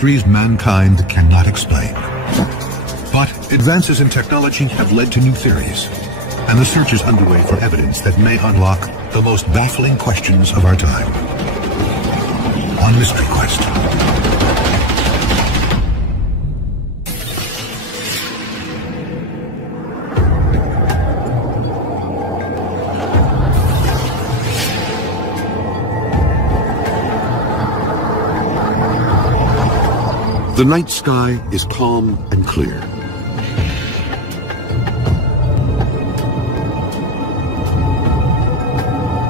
mysteries mankind cannot explain. But advances in technology have led to new theories, and the search is underway for evidence that may unlock the most baffling questions of our time. On Mystery Quest. The night sky is calm and clear.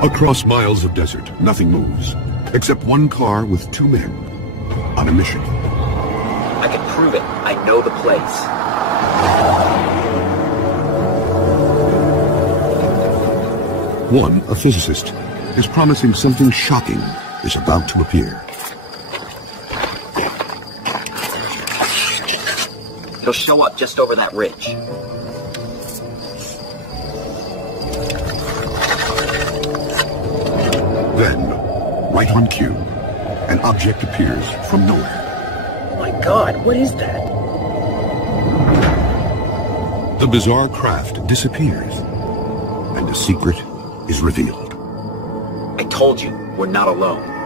Across miles of desert, nothing moves, except one car with two men on a mission. I can prove it. I know the place. One, a physicist, is promising something shocking is about to appear. It'll show up just over that ridge. Then, right on cue, an object appears from nowhere. My God, what is that? The bizarre craft disappears, and a secret is revealed. I told you, we're not alone.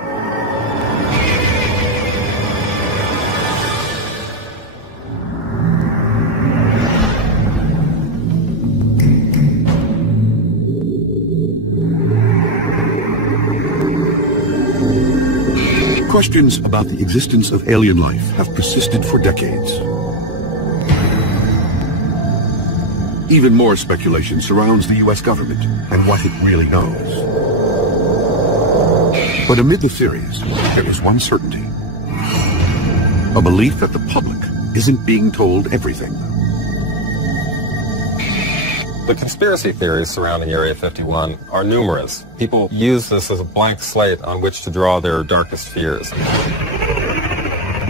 Questions about the existence of alien life have persisted for decades. Even more speculation surrounds the U.S. government and what it really knows. But amid the theories, there is one certainty. A belief that the public isn't being told everything. The conspiracy theories surrounding Area 51 are numerous. People use this as a blank slate on which to draw their darkest fears.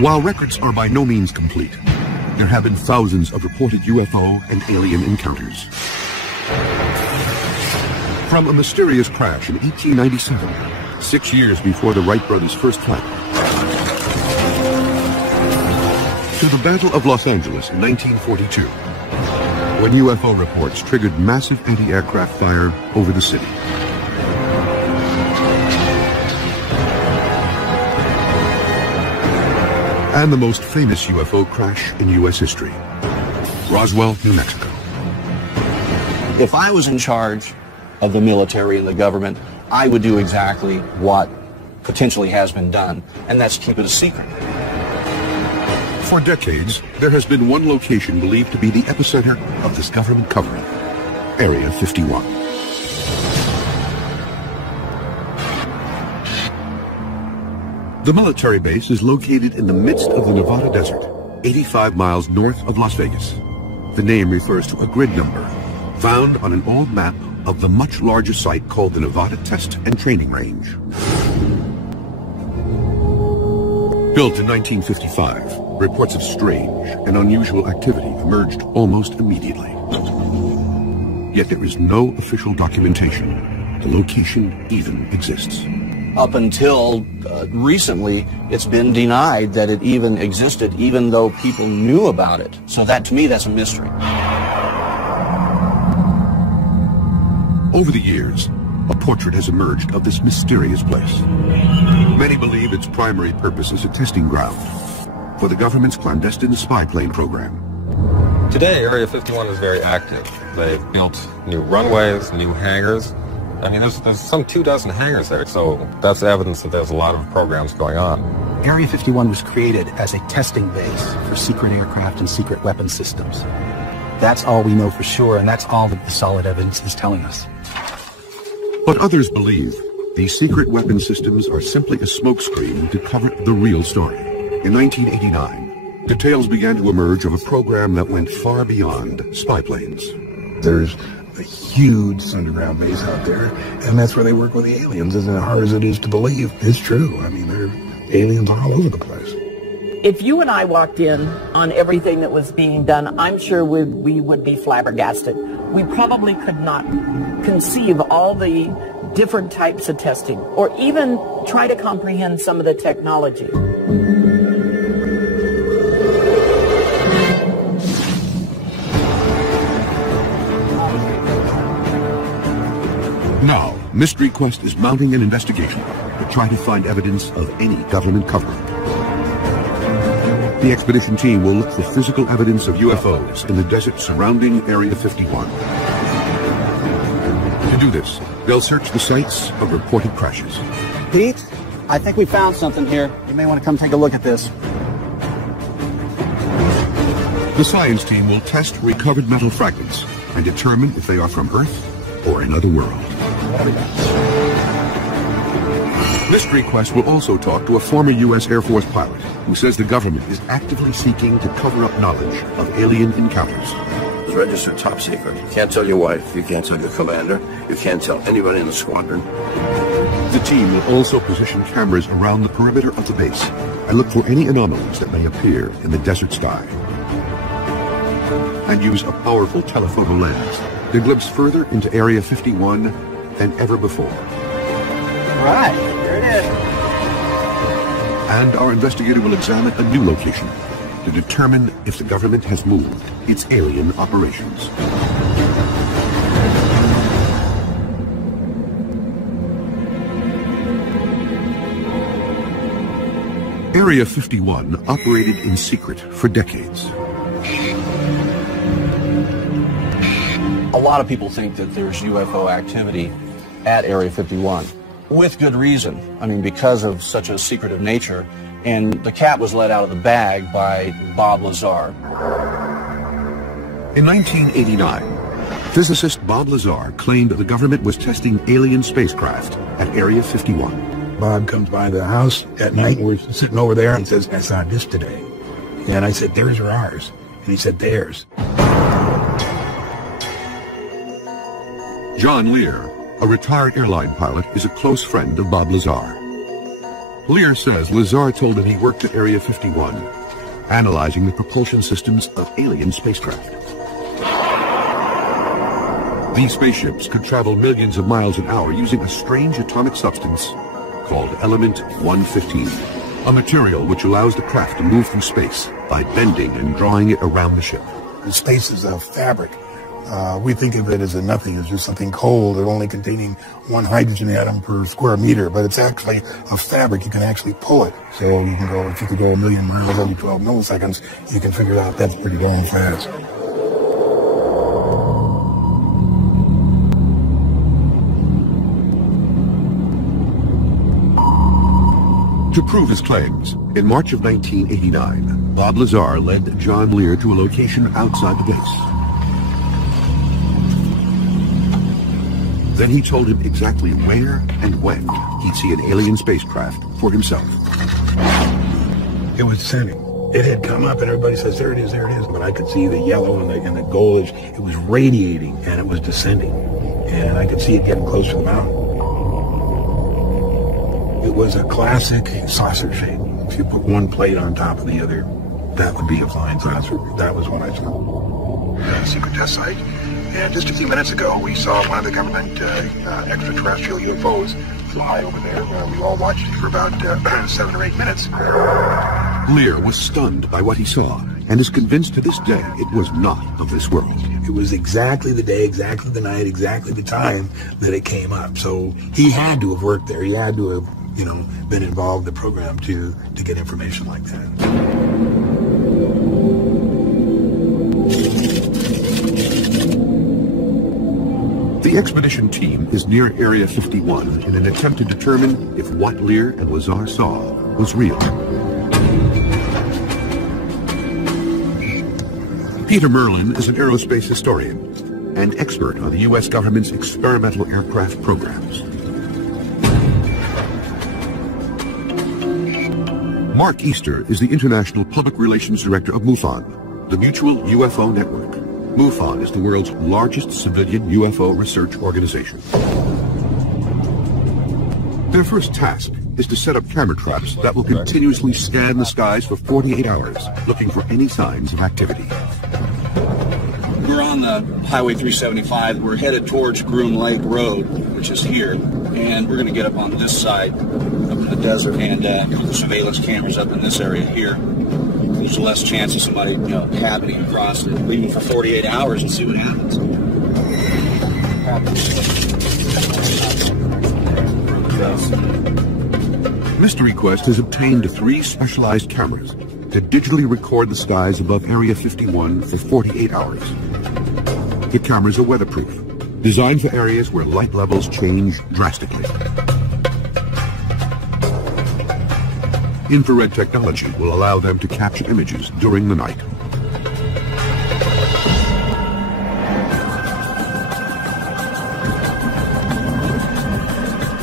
While records are by no means complete, there have been thousands of reported UFO and alien encounters. From a mysterious crash in 1897, 6 years before the Wright brothers' first flight, to the Battle of Los Angeles in 1942, when UFO reports triggered massive anti-aircraft fire over the city. And the most famous UFO crash in U.S. history, Roswell, New Mexico. If I was in charge of the military and the government, I would do exactly what potentially has been done, and that's keep it a secret. For decades, there has been one location believed to be the epicenter of this government cover-up, Area 51. The military base is located in the midst of the Nevada desert, 85 miles north of Las Vegas. The name refers to a grid number found on an old map of the much larger site called the Nevada Test and Training Range. Built in 1955, reports of strange and unusual activity emerged almost immediately. Yet there is no official documentation the location even exists. Up until recently, it's been denied that it even existed, even though people knew about it. So that, to me, that's a mystery. Over the years, a portrait has emerged of this mysterious place. Many believe its primary purpose is a testing ground for the government's clandestine spy plane program. Today, Area 51 is very active. They've built new runways, new hangars. I mean, there's some 24 hangars there, so that's evidence that there's a lot of programs going on. Area 51 was created as a testing base for secret aircraft and secret weapon systems. That's all we know for sure, and that's all that the solid evidence is telling us. But others believe these secret weapon systems are simply a smokescreen to cover the real story. In 1989, details began to emerge of a program that went far beyond spy planes. There's a huge underground base out there, and that's where they work with the aliens. As hard as it is to believe, it's true. I mean, there are aliens all over the place. If you and I walked in on everything that was being done, I'm sure we would be flabbergasted. We probably could not conceive all the different types of testing, or even try to comprehend some of the technology. Mystery Quest is mounting an investigation to try to find evidence of any government cover-up. The expedition team will look for physical evidence of UFOs in the desert surrounding Area 51. To do this, they'll search the sites of reported crashes. Pete, I think we found something here. You may want to come take a look at this. The science team will test recovered metal fragments and determine if they are from Earth or another world. Mystery Quest will also talk to a former U.S. Air Force pilot who says the government is actively seeking to cover up knowledge of alien encounters. It's registered top secret. You can't tell your wife, you can't tell your commander, you can't tell anybody in the squadron. The team will also position cameras around the perimeter of the base and look for any anomalies that may appear in the desert sky. And use a powerful telephoto lens to glimpse further into Area 51 than ever before. Right, there it is. And our investigator will examine a new location to determine if the government has moved its alien operations. Area 51 operated in secret for decades. A lot of people think that there's UFO activity at Area 51. With good reason. I mean, because of such a secretive nature. And the cat was let out of the bag by Bob Lazar. In 1989, physicist Bob Lazar claimed the government was testing alien spacecraft at Area 51. Bob comes by the house at night, and we're sitting over there, and says, I saw this today. And I said, theirs or ours? And he said, theirs. John Lear, a retired airline pilot, is a close friend of Bob Lazar. Lear says Lazar told him he worked at Area 51, analyzing the propulsion systems of alien spacecraft. These spaceships could travel millions of miles an hour using a strange atomic substance called Element 115, a material which allows the craft to move through space by bending and drawing it around the ship. Space is a fabric. We think of it as a nothing, as just something cold or only containing one hydrogen atom per square meter, but it's actually a fabric. You can actually pull it. So you can go, if you could go 1,000,000 miles every 12 milliseconds, you can figure out that's pretty darn fast. To prove his claims, in March of 1989, Bob Lazar led John Lear to a location outside the base. Then he told him exactly where and when he'd see an alien spacecraft for himself. It was descending. It had come up and everybody says, there it is, there it is. But I could see the yellow and the goldish. It was radiating and it was descending. And I could see it getting close to the mountain. It was a classic saucer shape. If you put one plate on top of the other, that would be a flying saucer. That was what I saw. Secret test site. And just a few minutes ago, we saw one of the government extraterrestrial UFOs fly over there. We all watched it for about 7 or 8 minutes. Lear was stunned by what he saw and is convinced to this day it was not of this world. It was exactly the day, exactly the night, exactly the time that it came up. So he had to have worked there. He had to have, been involved in the program to get information like that. The expedition team is near Area 51 in an attempt to determine if what Lear and Lazar saw was real. Peter Merlin is an aerospace historian and expert on the U.S. government's experimental aircraft programs. Mark Easter is the International Public Relations Director of MUFON, the Mutual UFO Network. MUFON is the world's largest civilian UFO research organization. Their first task is to set up camera traps that will continuously scan the skies for 48 hours, looking for any signs of activity. We're on the Highway 375. We're headed towards Groom Lake Road, which is here, and we're going to get up on this side, up in the desert, and put the surveillance cameras up in this area here. There's less chance of somebody, happening across it, leaving for 48 hours and see what happens. us. Mystery Quest has obtained 3 specialized cameras to digitally record the skies above Area 51 for 48 hours. The cameras are weatherproof, designed for areas where light levels change drastically. Infrared technology will allow them to capture images during the night.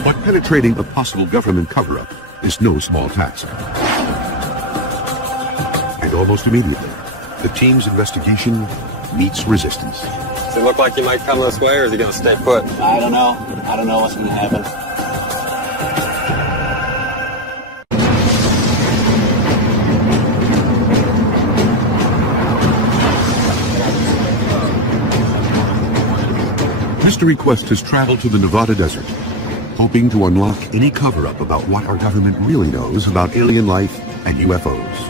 But penetrating a possible government cover-up is no small task. And almost immediately, the team's investigation meets resistance. Does it look like you might come this way, or is he going to stay put? I don't know. I don't know what's going to happen. Mystery Quest has traveled to the Nevada desert, hoping to unlock any cover-up about what our government really knows about alien life and UFOs.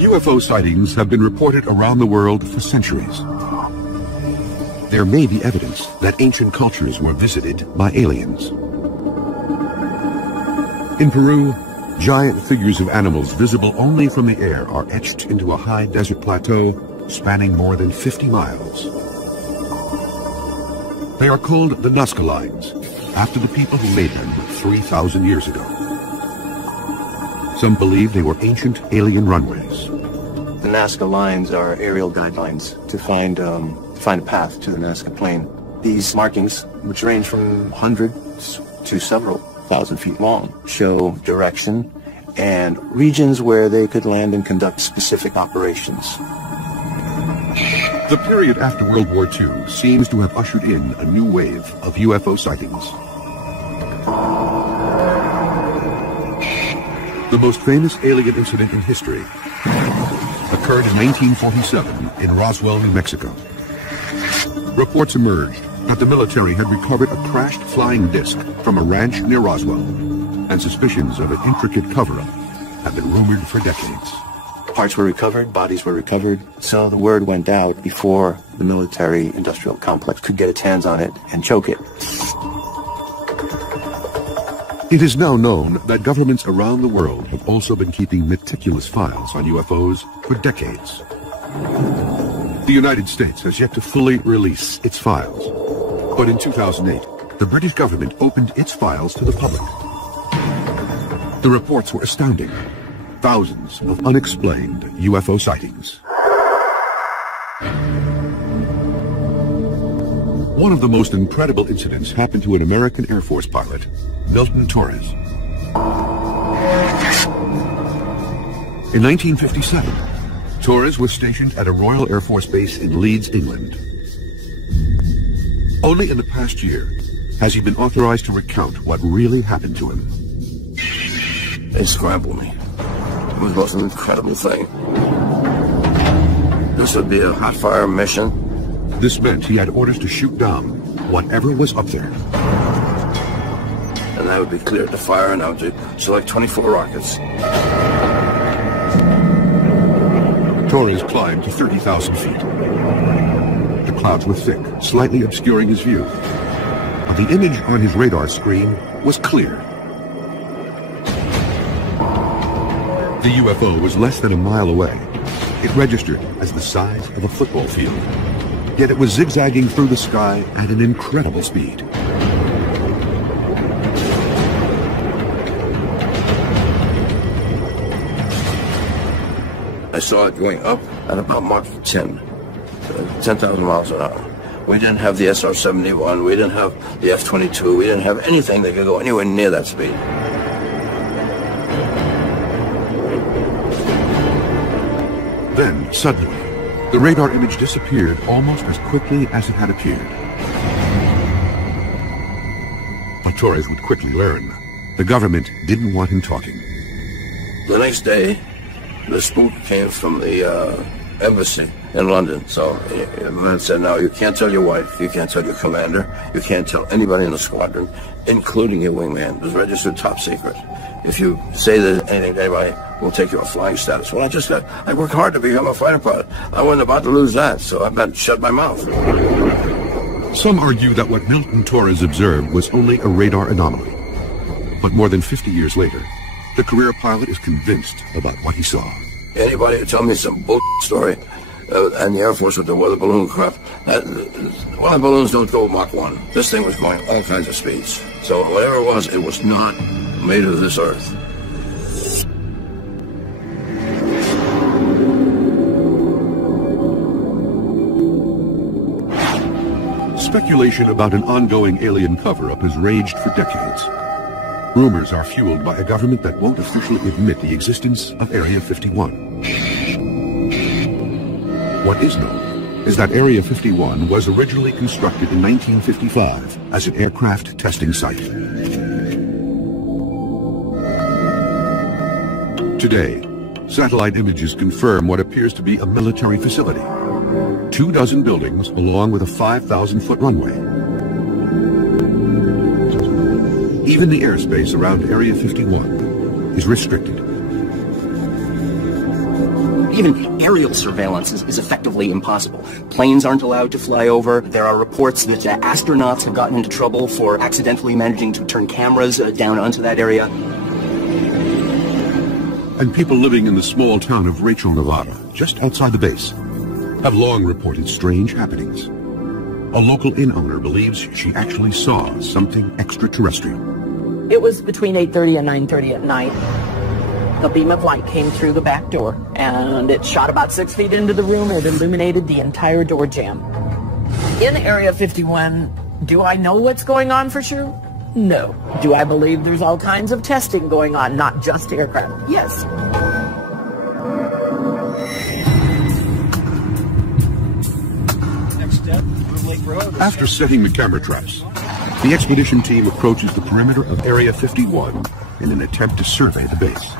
UFO sightings have been reported around the world for centuries. There may be evidence that ancient cultures were visited by aliens. In Peru, giant figures of animals visible only from the air are etched into a high desert plateau spanning more than 50 miles. They are called the Nazca Lines, after the people who made them 3,000 years ago. Some believe they were ancient alien runways. The Nazca Lines are aerial guidelines to find a path to the Nazca Plain. These markings, which range from hundreds to several thousand feet long, show direction and regions where they could land and conduct specific operations. The period after World War II seems to have ushered in a new wave of UFO sightings. The most famous alien incident in history occurred in 1947 in Roswell, New Mexico. Reports emerged that the military had recovered a crashed flying disc from a ranch near Roswell, and suspicions of an intricate cover-up have been rumored for decades. Parts were recovered, bodies were recovered, so the word went out before the military-industrial complex could get its hands on it and choke it. It is now known that governments around the world have also been keeping meticulous files on UFOs for decades. The United States has yet to fully release its files, but in 2008, the British government opened its files to the public. The reports were astounding. Thousands of unexplained UFO sightings. One of the most incredible incidents happened to an American Air Force pilot, Milton Torres. In 1957, Torres was stationed at a Royal Air Force base in Leeds, England. Only in the past year has he been authorized to recount what really happened to him. They scrambled me. It was the most incredible thing. This would be a hot fire mission. This meant he had orders to shoot down whatever was up there. And I would be cleared to fire, and I would select 24 rockets. Torres climbed to 30,000 feet. The clouds were thick, slightly obscuring his view. But the image on his radar screen was clear. The UFO was less than a mile away. It registered as the size of a football field. Yet it was zigzagging through the sky at an incredible speed. I saw it going up at about Mach 10,000 miles an hour. We didn't have the SR-71, we didn't have the F-22, we didn't have anything that could go anywhere near that speed. Then, suddenly, the radar image disappeared almost as quickly as it had appeared. But Torres would quickly learn. The government didn't want him talking. The next day, the spook came from the embassy in London. So the man said, "No, you can't tell your wife, you can't tell your commander, You can't tell anybody in the squadron, including your wingman. It was registered top secret. If you say that anything to anybody, we'll take you off flying status. Well, I worked hard to become a fighter pilot. I wasn't about to lose that, so I better shut my mouth. Some argue that what Milton Torres observed was only a radar anomaly. But more than 50 years later, the career pilot is convinced about what he saw. Anybody who tell me some bull story, and the Air Force with the weather balloon crap, weather balloons don't go Mach 1. This thing was going all kinds of speeds. So whatever it was not made of this earth. Speculation about an ongoing alien cover-up has raged for decades. Rumors are fueled by a government that won't officially admit the existence of Area 51. What is known is that Area 51 was originally constructed in 1955 as an aircraft testing site. Today, satellite images confirm what appears to be a military facility. 24 buildings along with a 5,000-foot runway. Even the airspace around Area 51 is restricted. Even aerial surveillance is effectively impossible. Planes aren't allowed to fly over. There are reports that astronauts have gotten into trouble for accidentally managing to turn cameras down onto that area. And people living in the small town of Rachel, Nevada, just outside the base, have long reported strange happenings. A local inn owner believes she actually saw something extraterrestrial. It was between 8:30 and 9:30 at night. The beam of light came through the back door, and it shot about 6 feet into the room. It illuminated the entire door jamb. In Area 51, do I know what's going on for sure? No. Do I believe there's all kinds of testing going on, not just aircraft? Yes. Next step, Groom Lake Road. After setting the camera traps, the expedition team approaches the perimeter of Area 51 in an attempt to survey the base.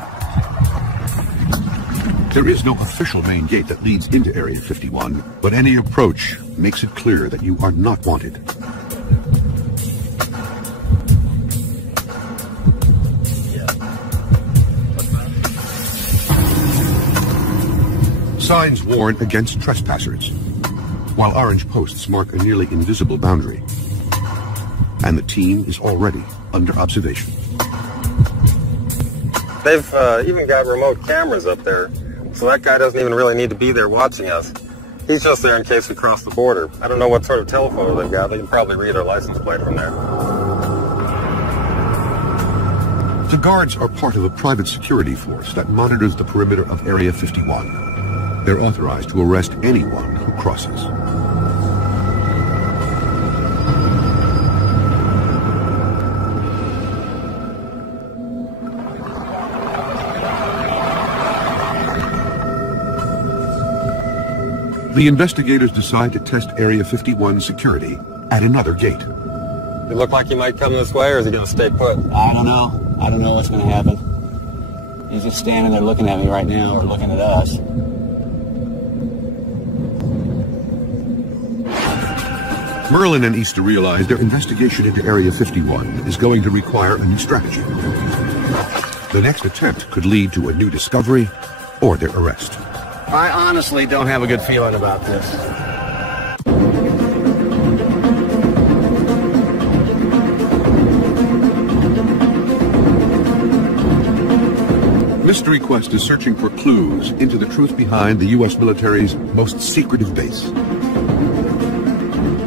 There is no official main gate that leads into Area 51, but any approach makes it clear that you are not wanted. Signs warn against trespassers, while orange posts mark a nearly invisible boundary. And the team is already under observation. They've even got remote cameras up there, so that guy doesn't even really need to be there watching us. He's just there in case we cross the border. I don't know what sort of telephoto they've got. They can probably read our license plate from there. The guards are part of a private security force that monitors the perimeter of Area 51. They're authorized to arrest anyone who crosses. The investigators decide to test Area 51 security at another gate. It look like he might come this way, or is he going to stay put? I don't know. I don't know what's going to happen. He's just standing there looking at me right now, or looking at us. Merlin and Easter realize their investigation into Area 51 is going to require a new strategy. The next attempt could lead to a new discovery or their arrest. I honestly don't have a good feeling about this. Mystery Quest is searching for clues into the truth behind the U.S. military's most secretive base.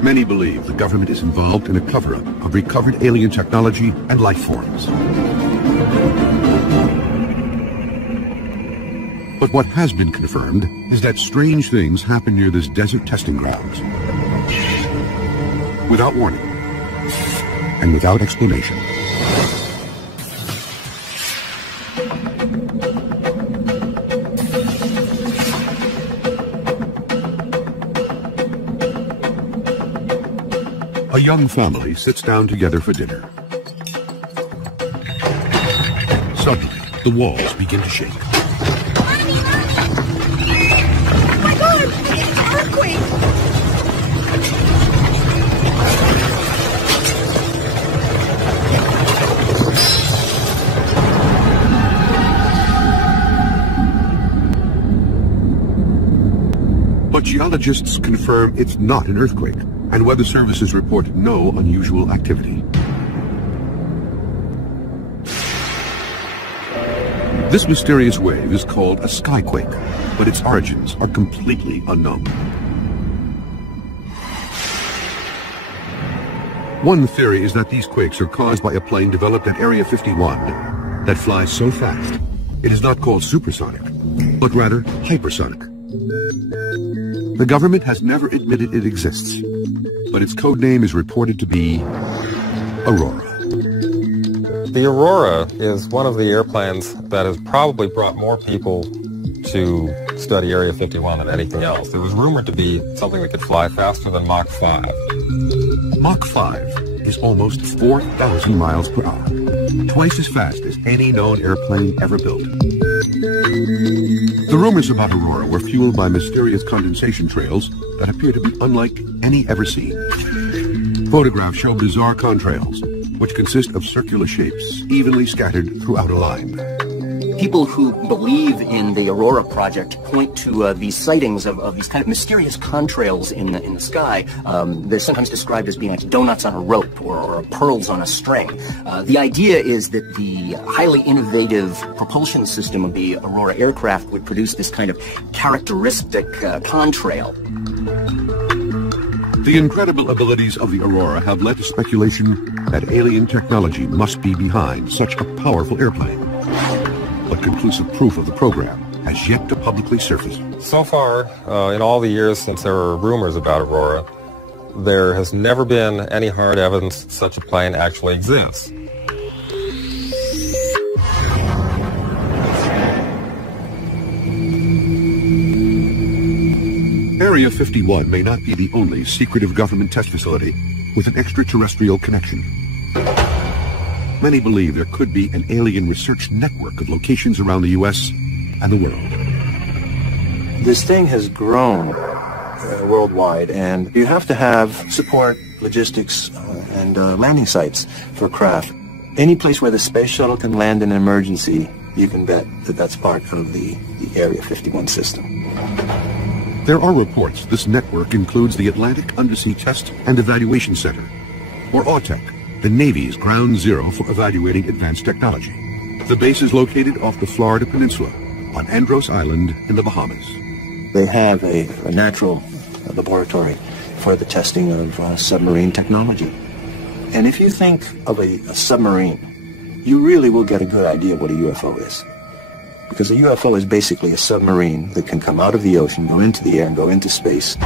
Many believe the government is involved in a cover-up of recovered alien technology and life forms. But what has been confirmed is that strange things happen near this desert testing grounds. Without warning and without explanation. A young family sits down together for dinner. Suddenly, the walls begin to shake. Oh my God! It's an earthquake! Geologists confirm it's not an earthquake, and weather services report no unusual activity. This mysterious wave is called a skyquake, but its origins are completely unknown. One theory is that these quakes are caused by a plane developed at Area 51 that flies so fast it is not called supersonic, but rather hypersonic. The government has never admitted it exists, but its code name is reported to be Aurora. The Aurora is one of the airplanes that has probably brought more people to study Area 51 than anything else. It was rumored to be something that could fly faster than Mach 5. Mach 5 is almost 4,000 miles per hour, twice as fast as any known airplane ever built. The rumors about Aurora were fueled by mysterious condensation trails that appear to be unlike any ever seen. Photographs show bizarre contrails, which consist of circular shapes evenly scattered throughout a line. People who believe in the Aurora project point to these sightings of these kind of mysterious contrails in the sky. They're sometimes described as being like donuts on a rope or pearls on a string. The idea is that the highly innovative propulsion system of the Aurora aircraft would produce this kind of characteristic contrail. The incredible abilities of the Aurora have led to speculation that alien technology must be behind such a powerful airplane. But conclusive proof of the program has yet to publicly surface. So far, in all the years since there were rumors about Aurora, there has never been any hard evidence that such a plane actually exists. Area 51 may not be the only secretive government test facility with an extraterrestrial connection. Many believe there could be an alien research network of locations around the U.S. and the world. This thing has grown worldwide, and you have to have support, logistics, and landing sites for craft. Any place where the space shuttle can land in an emergency, you can bet that that's part of the Area 51 system. There are reports this network includes the Atlantic Undersea Test and Evaluation Center, or AUTEC, the Navy's ground zero for evaluating advanced technology. The base is located off the Florida Peninsula on Andros Island in the Bahamas. They have a natural laboratory for the testing of submarine technology. And if you think of a submarine, you really will get a good idea what a UFO is. Because a UFO is basically a submarine that can come out of the ocean, go into the air, and go into space.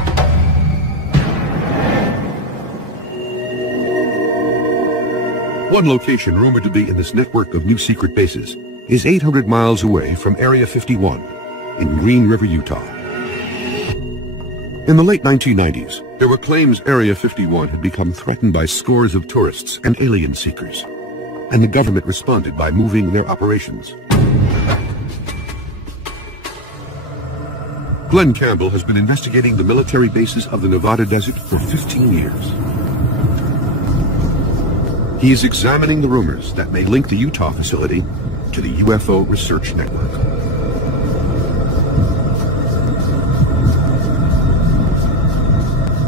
One location rumored to be in this network of new secret bases is 800 miles away from Area 51 in Green River, Utah. In the late 1990s, there were claims Area 51 had become threatened by scores of tourists and alien seekers, and the government responded by moving their operations. Glenn Campbell has been investigating the military bases of the Nevada desert for 15 years. He is examining the rumors that may link the Utah facility to the UFO research network.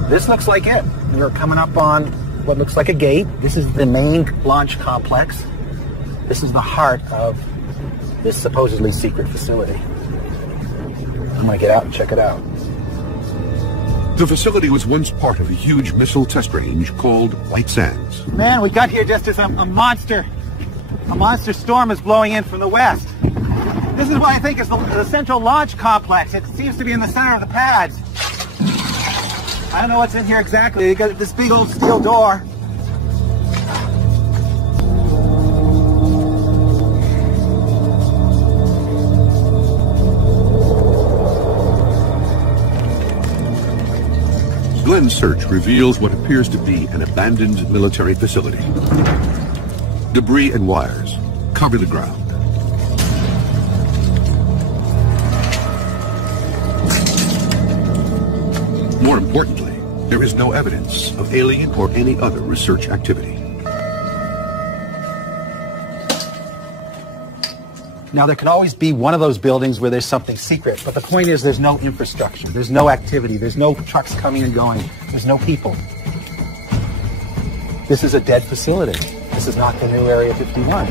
This looks like it. We're coming up on what looks like a gate. This is the main launch complex. This is the heart of this supposedly secret facility. I'm going to get out and check it out. The facility was once part of a huge missile test range called White Sands. Man, we got here just as a monster storm is blowing in from the west. This is what I think is the central launch complex. It seems to be in the center of the pads. I don't know what's in here exactly. You got this big old steel door. Glenn's search reveals what appears to be an abandoned military facility. Debris and wires cover the ground. More importantly, there is no evidence of alien or any other research activity. Now, there can always be one of those buildings where there's something secret, but the point is there's no infrastructure, there's no activity, there's no trucks coming and going, there's no people. This is a dead facility. This is not the new Area 51.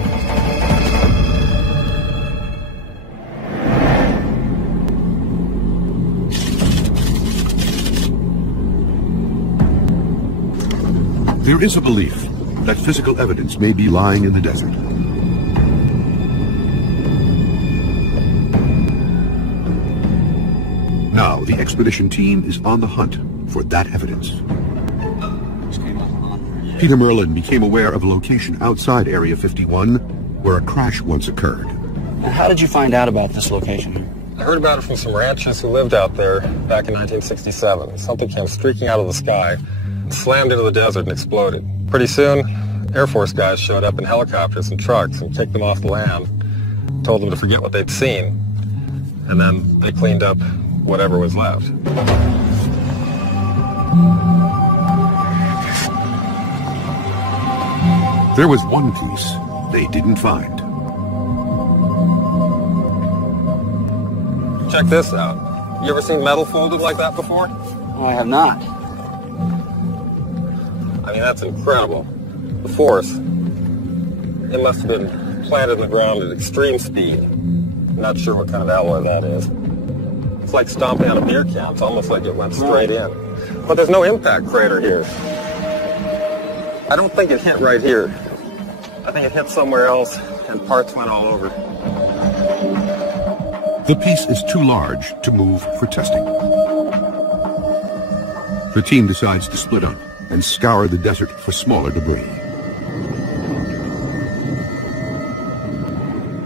There is a belief that physical evidence may be lying in the desert. Now, the expedition team is on the hunt for that evidence. Peter Merlin became aware of a location outside Area 51 where a crash once occurred. How did you find out about this location? I heard about it from some ranchers who lived out there back in 1967. Something came streaking out of the sky, slammed into the desert and exploded. Pretty soon, Air Force guys showed up in helicopters and trucks and kicked them off the land, told them to forget what they'd seen, and then they cleaned up whatever was left. There was one piece they didn't find. Check this out. You ever seen metal folded like that before? Oh, I have not. I mean, that's incredible. The force, it must have been planted in the ground at extreme speed. Not sure what kind of alloy that is. It's like stomping on a beer can. It's almost like it went straight in. But there's no impact crater here. I don't think it hit right here. I think it hit somewhere else and parts went all over. The piece is too large to move for testing. The team decides to split up and scour the desert for smaller debris.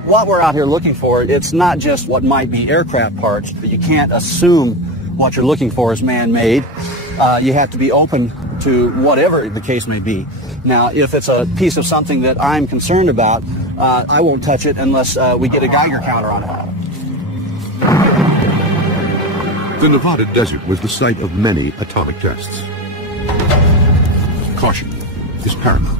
What we're out here looking for, it's not just what might be aircraft parts, but you can't assume what you're looking for is man-made. You have to be open to whatever the case may be. Now, if it's a piece of something that I'm concerned about, I won't touch it unless we get a Geiger counter on it. The Nevada desert was the site of many atomic tests. Caution is paramount.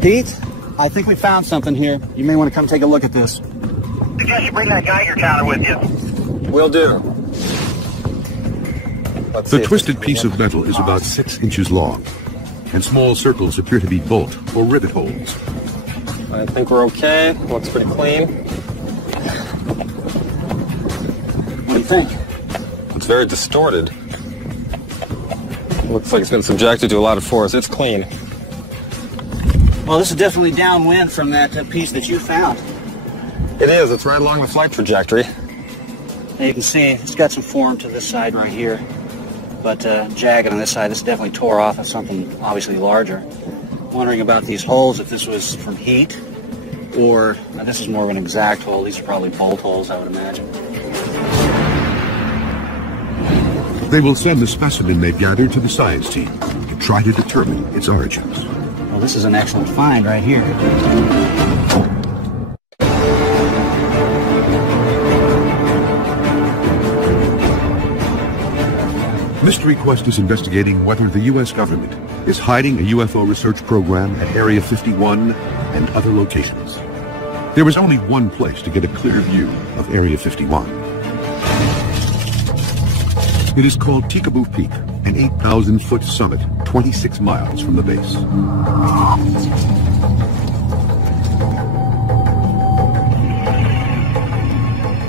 Pete, I think we found something here. You may want to come take a look at this. Suggest you bring that Geiger counter with you. Will do. The twisted piece of metal is about 6 inches long, and small circles appear to be bolt or rivet holes. I think we're okay. Looks pretty clean. What do you think? It's very distorted. Looks like it's been subjected to a lot of force. It's clean. Well, this is definitely downwind from that piece that you found. It is. It's right along the flight trajectory. You can see it's got some form to this side right here, but jagged on this side. This definitely tore off of something obviously larger. Wondering about these holes, if this was from heat, or this is more of an exact hole. These are probably bolt holes, I would imagine. They will send the specimen they've gathered to the science team to try to determine its origins. Well, this is an excellent find right here. Mystery Quest is investigating whether the U.S. government is hiding a UFO research program at Area 51 and other locations. There is only one place to get a clear view of Area 51. It is called Tikaboo Peak, an 8,000-foot summit 26 miles from the base.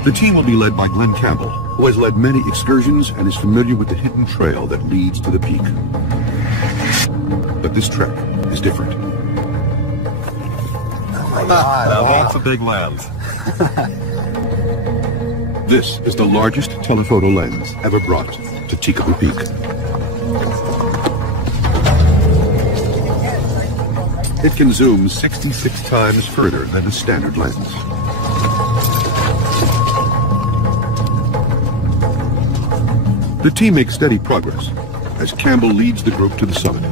The team will be led by Glenn Campbell, who has led many excursions and is familiar with the hidden trail that leads to the peak. But this trek is different. Oh my God. Now that's a big lens. This is the largest telephoto lens ever brought to Tikaboo Peak. It can zoom 66 times further than a standard lens. The team makes steady progress as Campbell leads the group to the summit.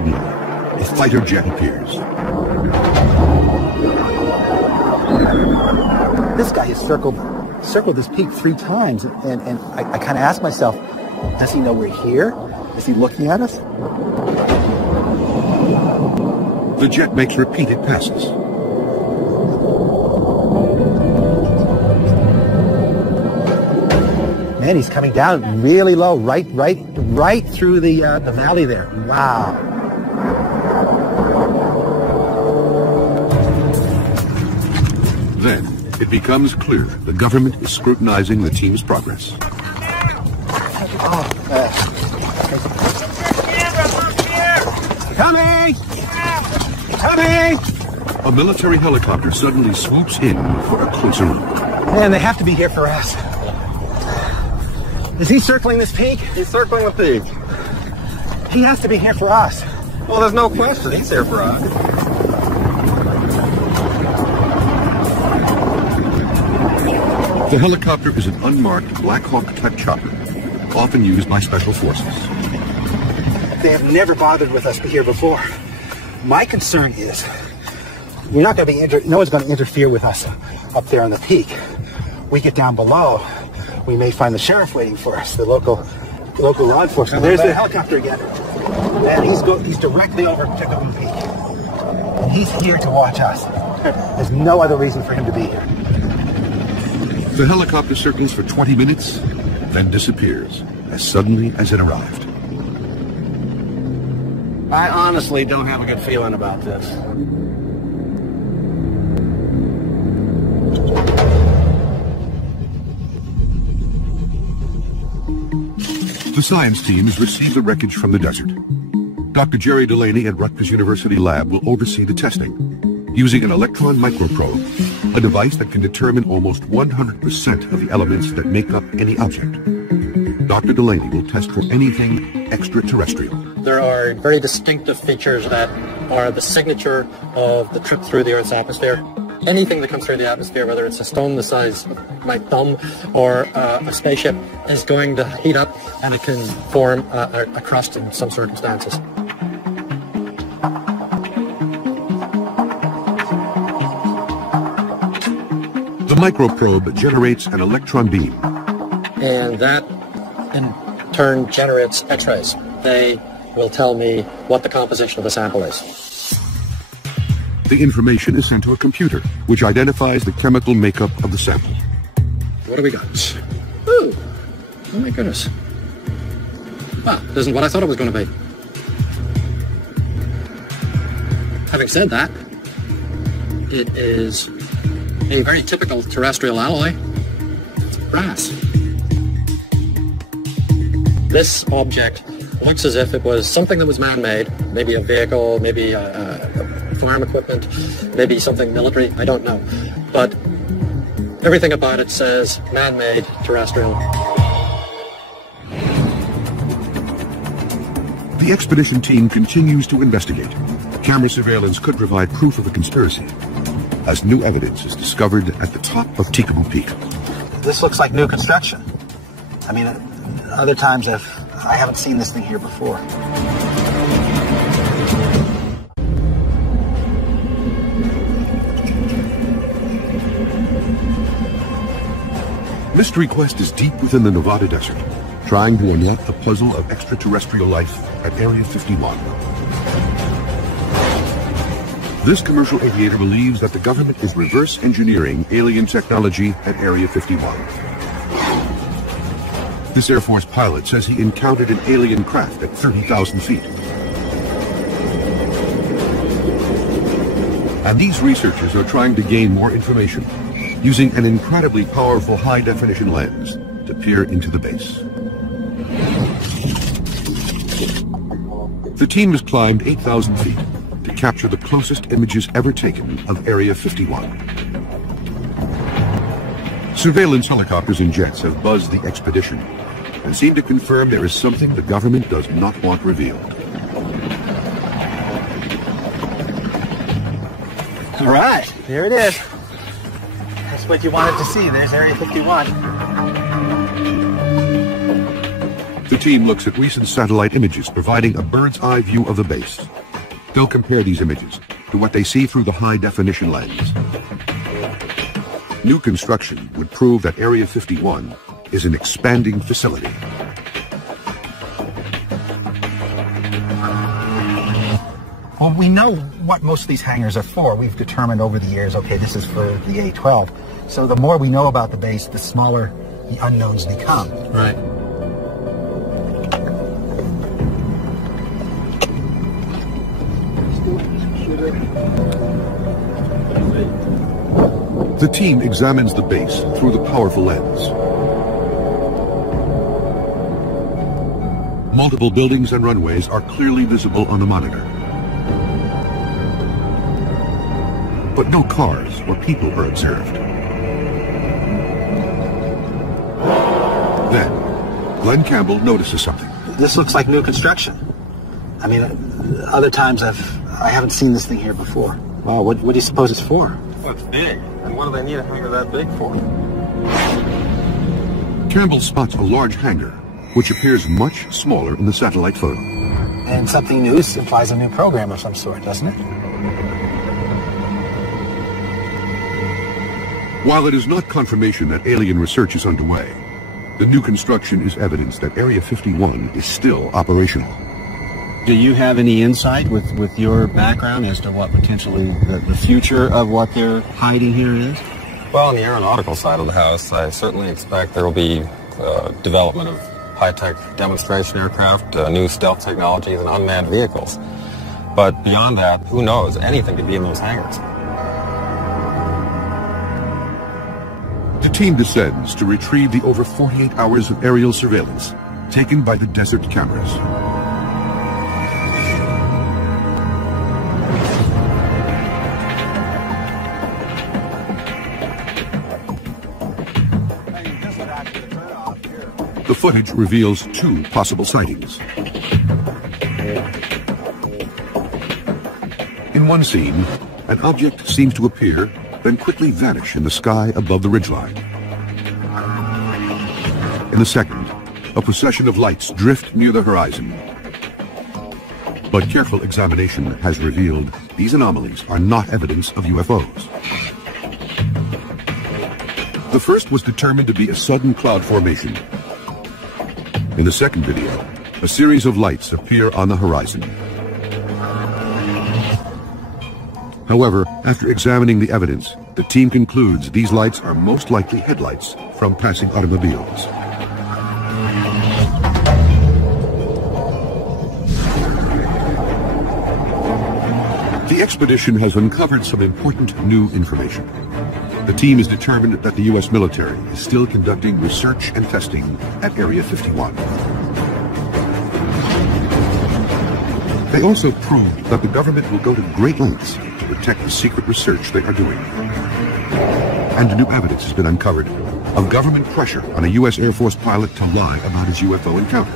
Suddenly, a fighter jet appears. This guy has circled this peak 3 times, and I kind of ask myself, does he know we're here? Is he looking at us? The jet makes repeated passes. Man, he's coming down really low, right through the valley there. Wow. Then, it becomes clear the government is scrutinizing the team's progress. Coming! Coming! A military helicopter suddenly swoops in for a closer look. Man, they have to be here for us. Is he circling this peak? He's circling the peak. He has to be here for us. Well, there's no question. He's here for us. The helicopter is an unmarked Black Hawk-type chopper, often used by special forces. They have never bothered with us here before. My concern is we're not going to be no one's going to interfere with us up there on the peak. We get down below, we may find the sheriff waiting for us, the local law enforcement. There's the helicopter again, and he's directly over Geographic Peak. And he's here to watch us. There's no other reason for him to be here. The helicopter circles for 20 minutes, then disappears as suddenly as it arrived. I honestly don't have a good feeling about this. The science team has received the wreckage from the desert. Dr. Jerry Delaney at Rutgers University Lab will oversee the testing, using an electron microprobe, a device that can determine almost 100% of the elements that make up any object. Dr. Delaney will test for anything extraterrestrial. There are very distinctive features that are the signature of the trip through the Earth's atmosphere. Anything that comes through the atmosphere, whether it's a stone the size of my thumb or a spaceship, is going to heat up, and it can form a crust in some circumstances. The microprobe generates an electron beam. And that, in turn, generates X-rays. They will tell me what the composition of the sample is. The information is sent to a computer, which identifies the chemical makeup of the sample. What do we got? Ooh! Oh my goodness. Well, this isn't what I thought it was going to be. Having said that, it is a very typical terrestrial alloy. It's brass. This object looks as if it was something that was man-made, maybe a vehicle, maybe farm equipment, maybe something military, I don't know. But everything about it says man-made, terrestrial. The expedition team continues to investigate. Camera surveillance could provide proof of a conspiracy, as new evidence is discovered at the top of Tikaboo Peak. This looks like new construction. I mean, other times I haven't seen this thing here before. Mystery Quest is deep within the Nevada desert, trying to unearth the puzzle of extraterrestrial life at Area 51. This commercial aviator believes that the government is reverse engineering alien technology at Area 51. This Air Force pilot says he encountered an alien craft at 30,000 feet. And these researchers are trying to gain more information, using an incredibly powerful high-definition lens to peer into the base. The team has climbed 8,000 feet to capture the closest images ever taken of Area 51. Surveillance helicopters and jets have buzzed the expedition and seem to confirm there is something the government does not want revealed. All right, there it is. That's what you wanted to see. There's Area 51. The team looks at recent satellite images, providing a bird's eye view of the base. They'll compare these images to what they see through the high-definition lens. New construction would prove that Area 51 is an expanding facility. Well, we know what most of these hangars are for. We've determined over the years, okay, this is for the A-12. So the more we know about the base, the smaller the unknowns become. Right. The team examines the base through the powerful lens. Multiple buildings and runways are clearly visible on the monitor. But no cars or people are observed. Then, Glenn Campbell notices something. This looks like new construction. I mean, other times I haven't seen this thing here before. Wow, what do you suppose it's for? Well, it's big. And what do they need a hangar that big for? Campbell spots a large hangar, which appears much smaller in the satellite photo. And something new implies a new program of some sort, doesn't it? While it is not confirmation that alien research is underway, the new construction is evidence that Area 51 is still operational. Do you have any insight with your background as to what potentially the future of what they're hiding here is? Well, on the aeronautical side of the house, I certainly expect there will be development of high-tech demonstration aircraft, new stealth technologies, and unmanned vehicles. But beyond that, who knows? Anything could be in those hangars. The team descends to retrieve the over 48 hours of aerial surveillance taken by the desert cameras. The footage reveals two possible sightings. In one scene, an object seems to appear, then quickly vanish in the sky above the ridgeline. In the second, a procession of lights drift near the horizon. But careful examination has revealed these anomalies are not evidence of UFOs. The first was determined to be a sudden cloud formation. In the second video, a series of lights appear on the horizon. However, after examining the evidence, the team concludes these lights are most likely headlights from passing automobiles. The expedition has uncovered some important new information. The team is determined that the U.S. military is still conducting research and testing at Area 51. They also proved that the government will go to great lengths to protect the secret research they are doing. And new evidence has been uncovered of government pressure on a U.S. Air Force pilot to lie about his UFO encounter.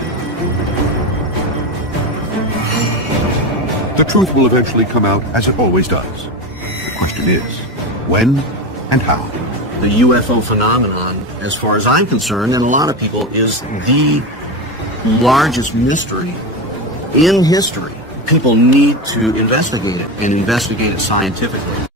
The truth will eventually come out, as it always does. The question is, when and how? The UFO phenomenon, as far as I'm concerned, and a lot of people, is the largest mystery in history. People need to investigate it, and investigate it scientifically.